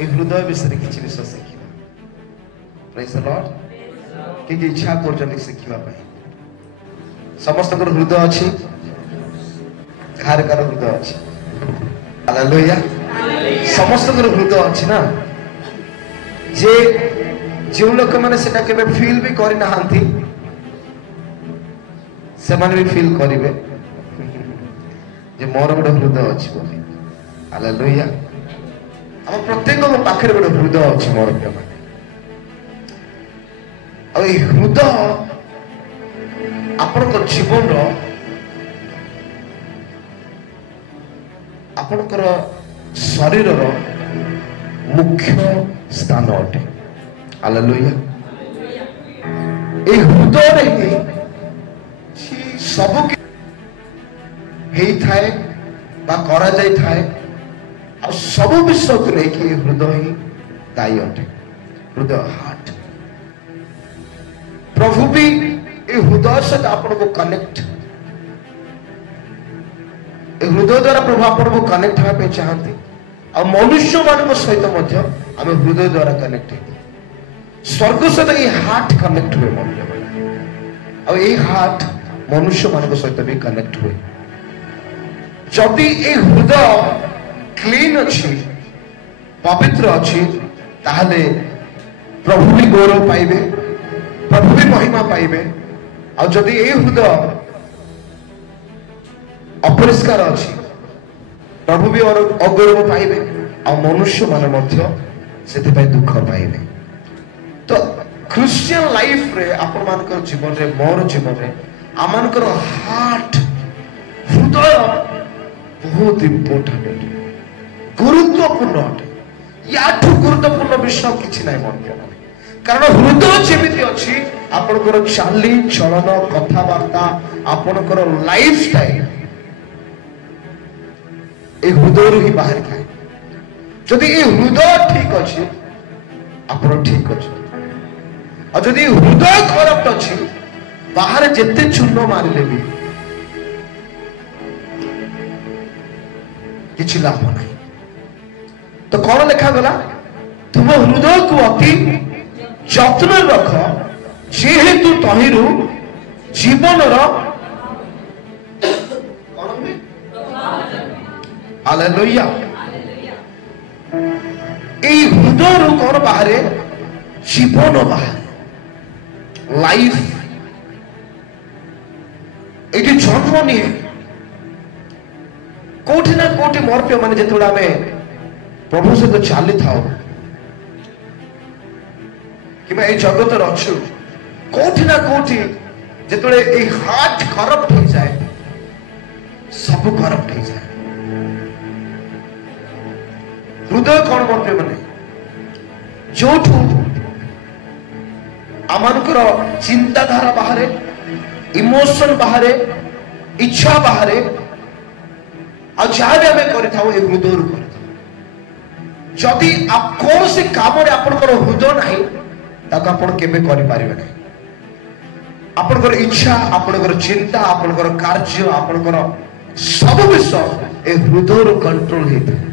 ए हृदय विषय किसी विषय शिखा प्रेज द लॉर्ड कि इच्छा कर शिखा समस्त हृदय अच्छी घर कार हृदय अच्छी हालेलुया समस्त हृदय अच्छी ना जे जो लोक मैंने सेटा केबे फील भी करि नहांती से माने भी फील करिवे जे मोर गोटे हृदय अच्छी बोली हालेलुया हम प्रत्येक को पाखरे गोटे हृदय अच्छी मोर प्रिय माने आ ए हृदय आपण जीवन आपणकर शरीर मुख्य स्थान अटे हालेलुया ए हृदय रे सब थाए बा करा जाई थाए आ सब विषय को लेकिन हृदय ही दायी अटे हृदय हार्ट प्रभु भी ए हृदय सहित आपण को कनेक्ट हृदय द्वारा प्रभु आपण को कनेक्ट होगा चाहती आ मनुष्य मान सहित आम हृदय द्वारा कनेक्ट स्वर्ग सहित ये हार्ट कनेक्ट हुए मन आ हार्ट मनुष्य मान सहित भी कनेक्ट हुए जदि ए हृदय क्लीन अच्छी पवित्र अच्छी ताहले प्रभु भी गौरव पाइबे प्रभु भी महिमा पाइबे आ जदि ए हृदय अपरिष्कार अच्छी प्रभु भी अगौरव पाइबे आ मनुष्य माने दुख पाइबे तो क्रिश्चियन लाइफ रे आपण मानकर जीवन रे मोर जीवन रे आमानकर हार्ट हृदय बहुत इंपोर्टेंट अटे गुरुत्वपूर्ण अटे याठू गुरुत्वपूर्ण विषय किछि नै मन कारण हृदय जेमिति अछि आपनकर चाली चलन कथावार्ता आपनकर लाइफ स्टाइल ए हृदय ही बाहर थाए जदि ए हृदय ठीक अच्छी आप ठीक अच्छे और जदि हृदय करप्ट अच्छी बाहर जिते चूर्ण मारिले भी किछि लाभ नहीं तो कौन लिखा गला तुम हृदय को अति जत्न रख जेहेतु तहिरु जीवन हालेलुया ए हृदय रु कौन बाहर जीवन बाहर लाइफ ये जन्म नहीं कोठी ना कोठी मोर पे माने जेतोड़ा में प्रभु से तो चाली थाओ कि मैं ए जगत रे अछु कोठी ना कोठी जेतोड़े ए हार्ट करप्ट हो जाए सब करप्ट हो जाए हृदय कौन मोर माने जो आमानकर चिंताधारा बाहर इमोशन बाहर इच्छा बाहर आ जहाँ भी आम कर हृदय जदि कौन से काम हृदय ना आप आपणकर इच्छा आपणकर चिंता आपणकर कार्य आपणकर सब विषय ए हृदय कंट्रोल होता है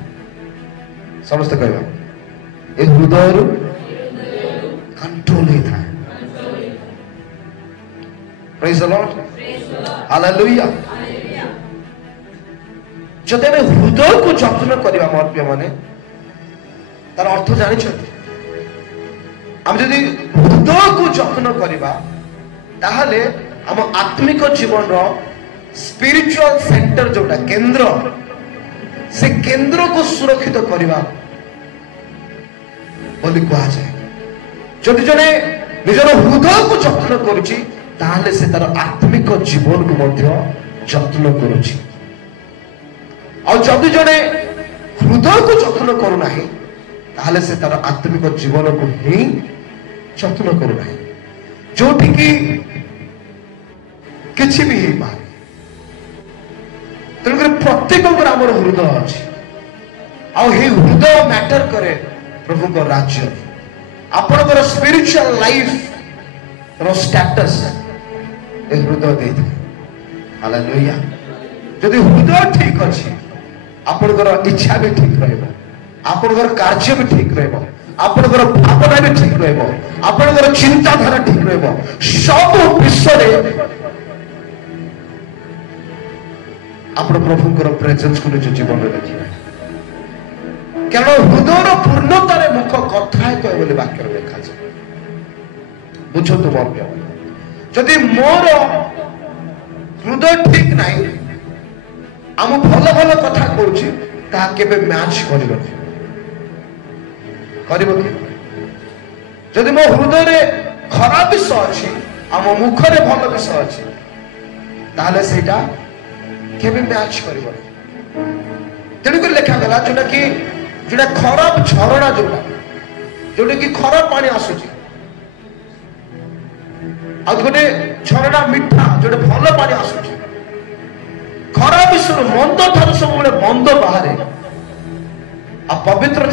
समस्त कहवा ए हृदय कंट्रोल होता है प्रेज द लॉर्ड हालेलुया जदि आम हृदय को जत्न करवा मोर प्रिय माने तार अर्थ जानी आम जदि हृदय को जत्न करवा ताहले आम आत्मिक जीवन रो स्पिरिचुअल सेंटर जोटा केंद्र से केंद्र को सुरक्षित करवा बोली कहा जाए जदि जने निजर हृदय को जत्न करुची ताहले से तार आत्मिक जीवन को मध्य जत्न करुची और जदि जने हृदय को जत्न करू नाही ताहले से तार आत्मिक जीवन को ही जत्न करू नाही जोठी की किछि भी ही पारे तेणुकर प्रत्येक आमर हृदय अच्छी आई हृदय मैटर करे प्रभु को राज्य आपणकर स्पिरिचुअल लाइफ रो स्टेटस ए हृदय दे था हालेलुया जदि हृदय ठीक अच्छी आपणकर इच्छा भी ठीक रहबो आपणकर कार्य भी ठीक रहबो आपणकर भावना भी ठीक रहबो आपणकर चिंताधारा ठीक रहबो सब विश्व रे आपण प्रभुकर प्रेजेंस को निज जीवन रे देखिबे कारण हृदयर पूर्णता रे मुख कथा कहे बोले वाक्य रे लिखा छै बुझो तो बाप जदि मोर हृदय ठीक नाही आम भल भल कथा कहूची ता केबे मैच करबो करबो कि जदि मो हृदय रे खराब विषय अछि आम मुख रे भल विषय अछि ताले सेटा केबे मैच करबो तेणु कर लिखा गला जोटा खराब झरणा जोटा कि खराब पानी आसुची आ गोटे झरणा मिठा जोटे भल पानी आसुची खराब विषय मंद ठार सब मंद बाहर आ पवित्र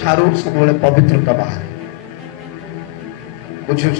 ठार सब पवित्रता बाहर बुझे